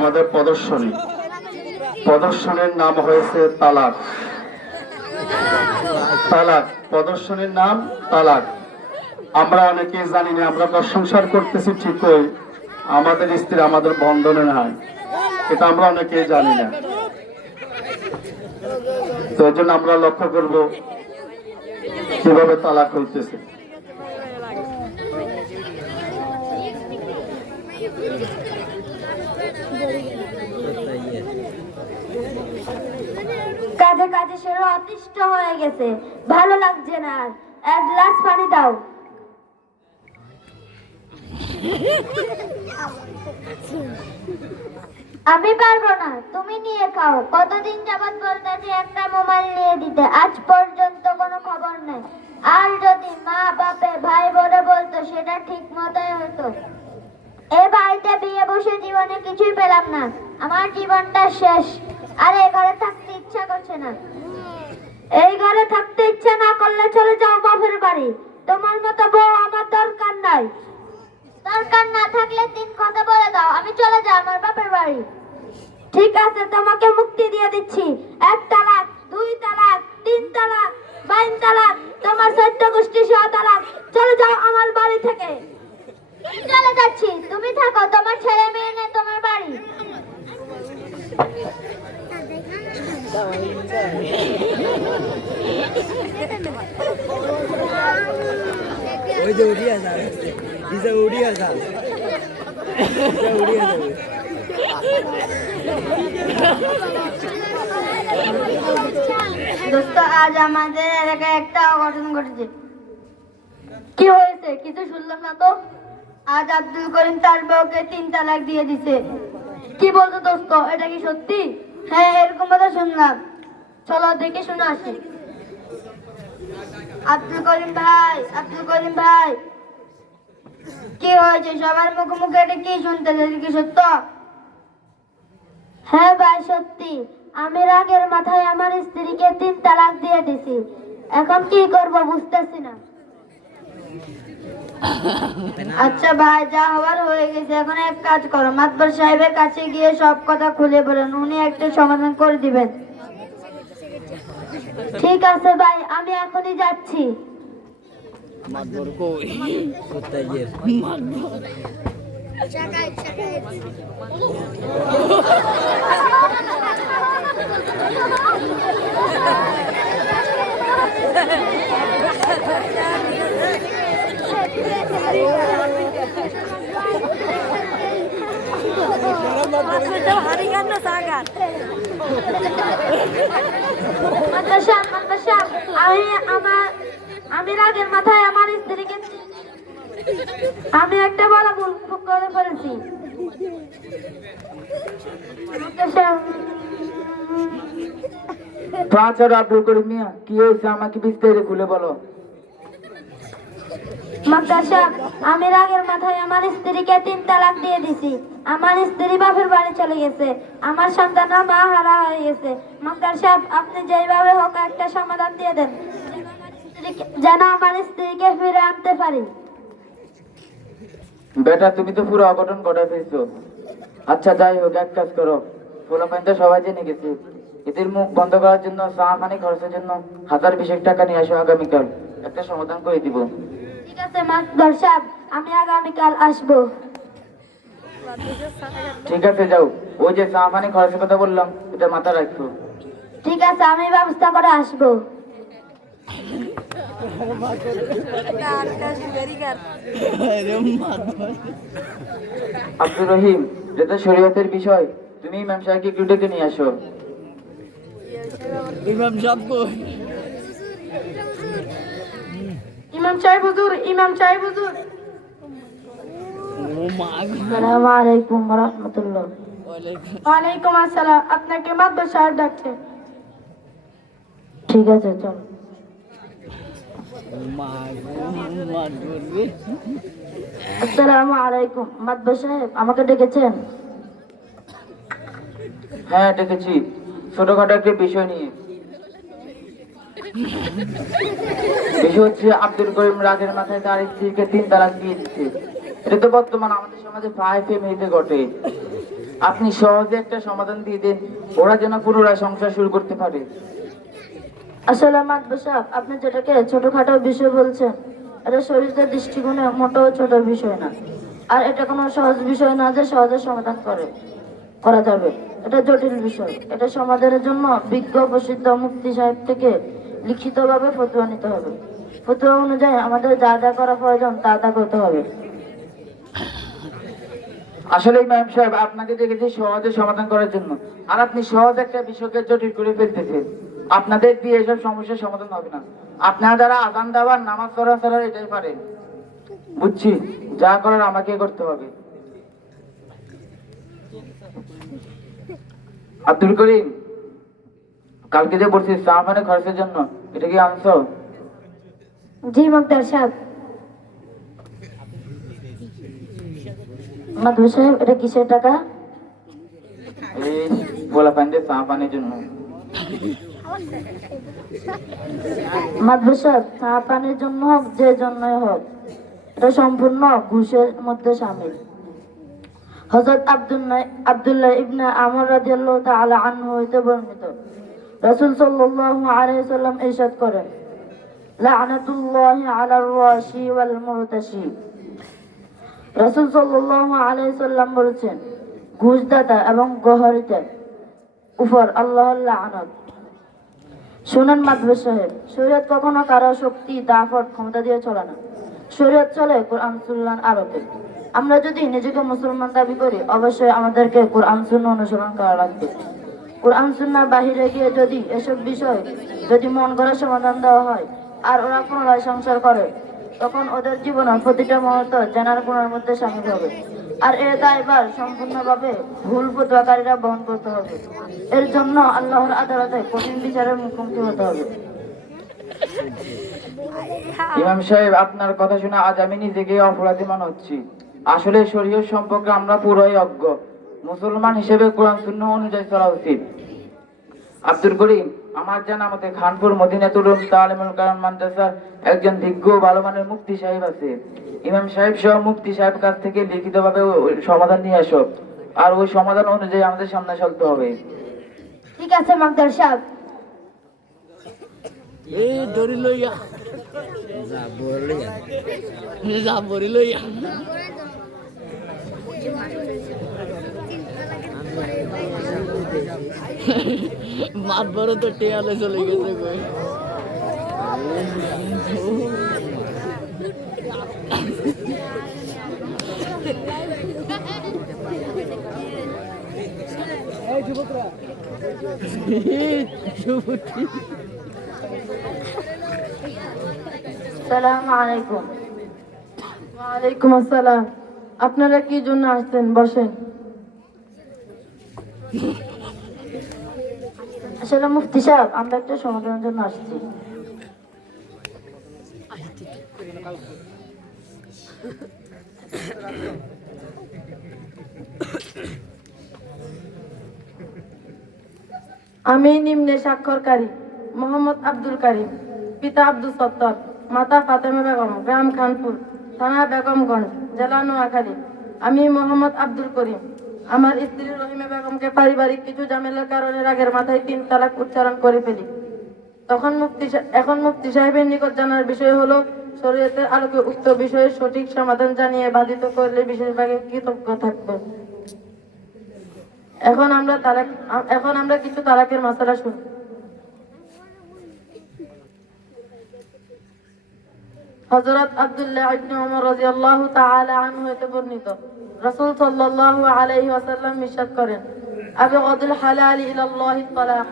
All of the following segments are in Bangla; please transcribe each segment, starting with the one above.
আমাদের প্রদর্শনীর নাম হয়েছে তালাক। প্রদর্শনীর নাম তালাক। আমরা অনেকে জানি না, আমরা সংসার করতেছি ঠিকই, আমাদের স্ত্রী আমাদের বন্ধনে নাই, এটা আমরা অনেকে জানি না। তো এই জন্য আমরা লক্ষ্য করব কিভাবে তালাক হইতেছে। কাজে কাজে সে অতিষ্ঠ হয়ে গেছে, ভালো লাগছে না। এক গ্লাস পানি দাও। আমি পারবো না, তুমি নিয়ে খাও। কতদিন যাবত বলতেছি একটা মোবাইল নিয়ে দিতে, আজ পর্যন্ত কোনো খবর নেই। আর যদি মা বাপে ভাই বোনে বলতো সেটা ঠিক মতোই হতো। এ বাড়িতে বিয়ে বসে জীবনে কিছুই পেলাম না, আমার জীবনটা শেষ। আর এই ঘরে থাকতে ইচ্ছা করছে না। এই ঘরে থাকতে ইচ্ছা না করলে চলে যাও বাপের বাড়ি। তোমার মতো বউ আমার দরকার নাই। দরকার না থাকলে তিন কথা বলে দাও, আমি চলে যাই আমার বাপের বাড়ি। ঠিক আছে, তোমাকে মুক্তি দিয়ে দিচ্ছি। 1 তালাক, 2 তালাক, 3 তালাক, 5 তালাক, তোমার 14 গোষ্ঠী সহ তালাক। চলে যাও আমার বাড়ি থেকে। চলে যাচ্ছি, তুমি থাকো। তোমার ছেলে মেয়ে নেই তোমার বাড়ি। ওই যে উড়িয়া যাবে, ইসে উড়িয়া যাবে, উড়িয়া যাবে। দোস্ত, আজ আমাদের এলাকায় একটা অঘটন ঘটেছে। কি হয়েছে? কিছু শুনলাম না তো। আজ আব্দুল করিম তার বউকে 3 তালাক দিয়ে দিছে। কি বলতো দোস্ত, এটা কি সত্যি? হ্যাঁ, এরকম কথা শুনলাম। চলো দেখে শুনে আসি। আব্দুল করিম ভাই, আব্দুল করিম ভাই, কি হয়েছে? সবার মুখে মুখে এটা কি শুনতেছে? কি সত্য? হ্যাঁ ভাই, সত্যি। আমি রাগের মাথায় আমার স্ত্রীকে 3 তালাক দিয়ে দিছি। এখন কি করব বুঝতেছি না। আচ্ছা ভাই, যা হওয়ার হয়ে গেছে। এখন এক কাজ করো, মাতবর সাহেবের কাছে গিয়ে সব কথা খুলে বলেন, উনি একটা সমাধান করে দিবেন। ঠিক আছে ভাই, আমি এখনই যাচ্ছি। মাতবর কই? কোথায় গিয়ে মাতবর? আমি রাগের মাথায় আমার স্ত্রীকে আমি একটা বড় ভুল করে ফেলেছি। তাছাড়া আব্দুল করিম মিয়া, কি হয়েছে আমাকে বিস্তারিত খুলে বলো। মাক্কার সাহেব, আমি রাগের মাথায় আমার স্ত্রীকে 3 তালাক দিয়ে দিছি। আমার স্ত্রী বাপের বাড়ি চলে গেছে। আমার সন্তানরা মা হারা হয়ে গেছে। মাক্কার সাহেব, আপনি যেইভাবে হোক একটা সমাধান দিয়ে দেন, যেন আমার স্ত্রীকে ফিরে আনতে পারি। বেটা, তুমি তো পুরো অঘটন ঘটায় ফেলছো। আচ্ছা যাই হোক, এক কাজ করো, পোলাপাইনটা সবাই জেনে গেছে। এদের মুখ বন্ধ করার জন্য চা পানি খরচের জন্য 1020 টাকা নিয়ে আসো। আগামীকাল একটা সমাধান করে দিব। ঠিক আছে মাক্কার সাহেব, আমি আগামীকাল আসবো। ঠিক আছে, যাও। ওই যে চা পানি খরচের কথা বললাম, এটা মাথায় রাখছো। ঠিক আছে, আমি ব্যবস্থা করে আসবো। আব্দুর রহিম, যেটা শরীয়তের বিষয়, তুমি ইমাম সাহেবকে একটু ডেকে নিয়ে আসো। ইমাম সাহেব ইমাম সাহেব হুজুর, ইমাম সাহেব হুজুর। আসসালামু আলাইকুম ওয়া রাহমাতুল্লাহ। ওয়ালাইকুম আসসালাম। আপনাকে মাদ্রাসা সাহেব ডাকছে। ঠিক আছে, চল। আসসালামু আলাইকুম। মাদ্রাসা সাহেব আমাকে ডেকেছেন? হ্যাঁ ডেকেছি, ছোটখাটো একটা বিষয় নিয়ে। বিষয় হচ্ছে আব্দুল করিম রাগের মাথায় তার স্ত্রীকে 3 তালাক দিয়ে দিচ্ছে। এটা তো বর্তমান আমাদের সমাজে প্রায় ফেমিলিতে ঘটে। আপনি সহজে একটা সমাধান দিয়ে দেন, ওরা যেন পুনরায় সংসার শুরু করতে পারে। আসলে মাতবর সাহেব, আপনি যেটাকে ছোটখাটো বিষয় বলছেন, এটা শরীরের দৃষ্টিকোণে মোটেও ছোট বিষয় না। আর এটা কোনো সহজ বিষয় না যে সহজে সমাধান করা যাবে। এটা জটিল বিষয়। এটা সমাধানের জন্য বিজ্ঞ প্রসিদ্ধ মুফতি সাহেব থেকে লিখিতভাবে ফতোয়া নিতে হবে। ফতোয়া অনুযায়ী আমাদের যা যা করা প্রয়োজন তা করতে হবে। আসলে ইমাম সাহেব, আপনাকে দেখেছি সহজে সমাধান করার জন্য, আর আপনি সহজ একটা বিষয়কে জটিল করে ফেলতেছেন। আপনাদের দিয়ে এসব সমস্যার সমাধান হবে না। আপনারা যারা আজান দেওয়ার নামাজ পড়া ছাড়া এটাই পারেন। বুঝছি, যা করার আমাকে করতে হবে। আব্দুল করিম, কালকে যে বলছিস চা মানে খরচের জন্য, এটা কি আনছো? জি মুক্তার সাহেব। মাতবর সাহেব, এটা কিসের টাকা? এই বলা পানিতে চা পানির জন্য। মাতবর সাহেব, চা পানির জন্য হোক, যে জন্যই হোক, এটা সম্পূর্ণ ঘুষের মধ্যে শামিল। হযরত আব্দুল্লাহ ইবনে আমর রাদিয়াল্লাহু তাআলা আনহু হইতে বর্ণিত, রাসূল সাল্লাল্লাহু আলাইহি ওয়াসাল্লাম ইরশাদ করেন, লা'নাতুল্লাহি আলার রাশি ওয়াল মুরতাশি। রাসূল সাল্লাল্লাহু আলাইহি ওয়াসাল্লাম বলেছেন, ঘুষদাতা এবং গহরিতের উপর আল্লাহর লানত। শুনেন মাতবর সাহেব, শরীয়ত কখনো কারো শক্তি, দাপট, ক্ষমতা দিয়ে চলে না। শরীয়ত চলে কোরআন সুন্নাহর আলোকে। আমরা যদি নিজেকে মুসলমান দাবি করি, অবশ্যই আমাদেরকে কোরআন সুন্নাহ অনুসরণ করা লাগবে। কোরআন সুন্নাহর বাহিরে গিয়ে যদি এসব বিষয় মন গড়া সমাধান দেওয়া হয় আর ওরা পুনরায় সংসার করে, তখন ওদের জীবনের প্রতিটা মুহূর্ত জানার গুণের মধ্যে শামিল হবে। আর এর দায়ভার সম্পূর্ণভাবে ভুল ফতোয়াকারীরা বহন করতে হবে। এর জন্য আল্লাহর আদালতে কঠিন বিচারের মুখোমুখি হতে হবে। ইমাম সাহেব, আপনার কথা শুনে আজ আমি নিজেকে অপরাধী মনে হচ্ছি। আসলে শরীয়ত সম্পর্কে আমরা পুরোই অজ্ঞ। মুসলমান হিসেবে কোরআন সুন্নাহ অনুযায়ী চলা উচিত। আব্দুল করিম, আমার জানা মতে খানপুর মদিনাতুল উলুম তালিমুল কালাম মাদ্রাসার একজন বিজ্ঞ ভালো মানের মুফতি সাহেব আছে। ইমাম সাহেব সহ মুফতি সাহেব কাছ থেকে লিখিতভাবে ওই সমাধান নিয়ে আসো, আর ওই সমাধান অনুযায়ী আমাদের সামনে চলতে হবে। ঠিক আছে মুক্তার সাহেব। মাতবরও তো টেয়ালে চলে গেছে কই। আসসালামু আলাইকুম। ওয়ালাইকুম আসসালাম। আপনারা কি জন্য আসছেন? বসেন। আসলে মুফতি সাহেব, আমরা একটা সমাধানের জন্য আসছি। আমি নিম্নে স্বাক্ষরকারী মোহাম্মদ আব্দুল কারিম, পিতা আব্দুল সত্তর, মাতা ফাতেমা বেগম, গ্রাম খানপুর, থানা বেগমগঞ্জ, জেলা নোয়াখালী। আমি মোহাম্মদ আব্দুল করিম আমার স্ত্রী রহিমা বেগমকে পারিবারিক কিছু ঝামেলার কারণে রাগের মাথায় 3 তালাক উচ্চারণ করে ফেলি। এখন মুফতি সাহেবের নিকট জানার বিষয় হলো, শরীয়তের আলোকে উক্ত বিষয়ের সঠিক সমাধান জানিয়ে বাধিত করলে বিশেষভাবে কৃতজ্ঞ থাকব। এখন আমরা কিছু তালাকের মাসালা শুনি। হযরত আব্দুল্লাহ ইবনে ওমর রাদিয়াল্লাহু তাআলা আনহু হতে বর্ণিত, রাসূল সাল্লাল্লাহু আলাইহি ওয়াসাল্লাম ইরশাদ করেন, আবগাদুল হালালি ইলাল্লাহি তালাক।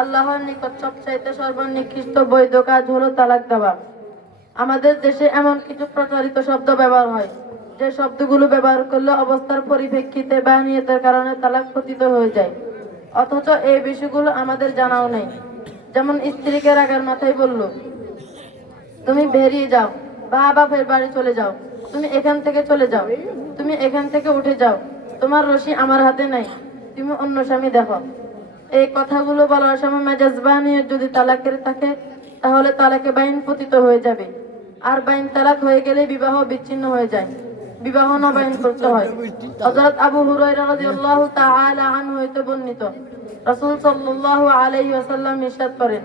আল্লাহর নিকট সবচাইতে সর্বনিকৃষ্ট বৈধ কাজ হলো তালাক দেওয়া। আমাদের দেশে এমন কিছু প্রচলিত শব্দ ব্যবহার হয়, যে শব্দগুলো ব্যবহার করলে অবস্থার পরিপ্রেক্ষিতে বা নিয়তের কারণে তালাক পতিত হয়ে যায়, অথচ এই বিষয়গুলো আমাদের জানাও নেই। যেমন স্ত্রীকে রাগের মাথায় বলল, তুমি বেরিয়ে যাও, বা বাপের বাড়ি চলে যাও, তুমি এখান থেকে চলে যাও, তুমি এখান থেকে উঠে যাও, তোমার রশি আমার হাতে নাই, তুমি অন্য স্বামী দেখো। এই কথাগুলো বলার সময় মেজাজ বানিয়ে যদি তালাকের থাকে, তাহলে তালাকে বাইন পতিত হয়ে যাবে। আর বাইন তালাক হয়ে গেলে বিবাহ বিচ্ছিন্ন হয়ে যায়। বিবাহ নবায়ন করতে হয়। হযরত আবু হুরায়রা রাদিয়াল্লাহু তাআলা আনহু হইতে বর্ণিত, রাসূল সাল্লাল্লাহু আলাইহি ওয়াসাল্লাম ইরশাদ করেন,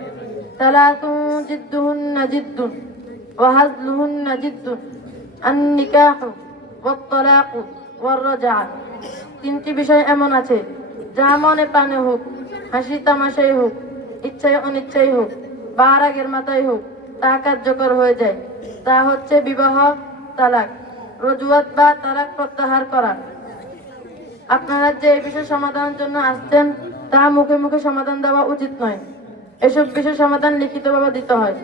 সালাতুন জিদ্দুহুন্না জিদ্দুন ওয়া হাজলুহুন্না জিদ্দুন, আন-নিকাহু ওয়াত-তালাকু ওয়ার-রাজআ। তিনটি বিষয় এমন আছে যা মনে প্রাণে হোক, হাসি তামাশাই হোক, ইচ্ছায় অনিচ্ছাই হোক বা রাগের মাথায় হোক, তা কার্যকর হয়ে যায়। তা হচ্ছে বিবাহ, তালাক, রজুয়াত বা তালাক প্রত্যাহার করা। আপনারা যে এই বিষয় সমাধানের জন্য আসছেন তা মুখে মুখে সমাধান দেওয়া উচিত নয়। এসব বিষয় সমাধান লিখিতভাবে দিতে হয়।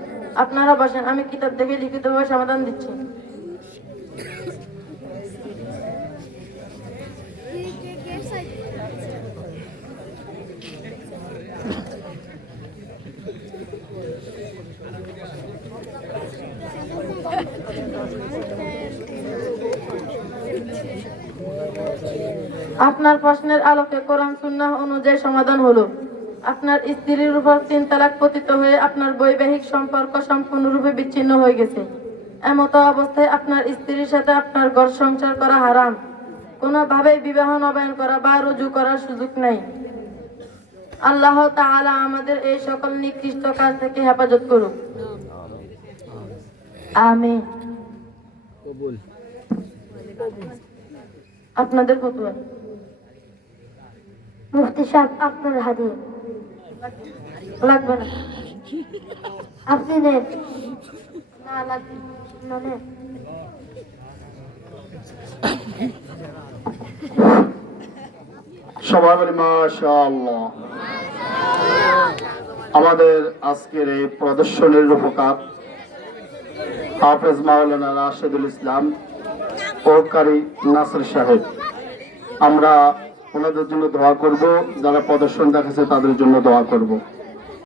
আপনারা বসেন, আমি কিতাব থেকে লিখিতভাবে সমাধান দিচ্ছি। আপনার প্রশ্নের আলোকে কোরআন সুন্নাহ অনুযায়ী সমাধান হলো, আপনার স্ত্রীর উপর 3 তালাক পতিত হয়ে আপনার বৈবাহিক সম্পর্ক সম্পূর্ণরূপে বিচ্ছিন্ন হয়ে গেছে। এমত অবস্থায় আপনার স্ত্রীর সাথে আপনার ঘর সংসার করা হারাম। কোনোভাবেই বিবাহ নবায়ন করা বা রুজু করার সুযোগ নেই। আল্লাহ তাআলা আমাদের এই সকল নিকৃষ্ট কাজ থেকে হেফাজত করুক। আমিন। আপনাদের ফতোয়া। মুফতি সাহেব আপনার হাদিয়া লাগবে না। আপনি নেন। না লাগবে না, নেন। সবাই বলি মাশাআল্লাহ। আমাদের আজকের এই প্রদর্শনীর রূপকার হাফেজ মাওলানা রাশেদুল ইসলাম ও কারি নাসির সাহেব। আমরা ওনাদের জন্য দোয়া করব, যারা প্রদর্শন দেখেছে তাদের জন্য দোয়া করব।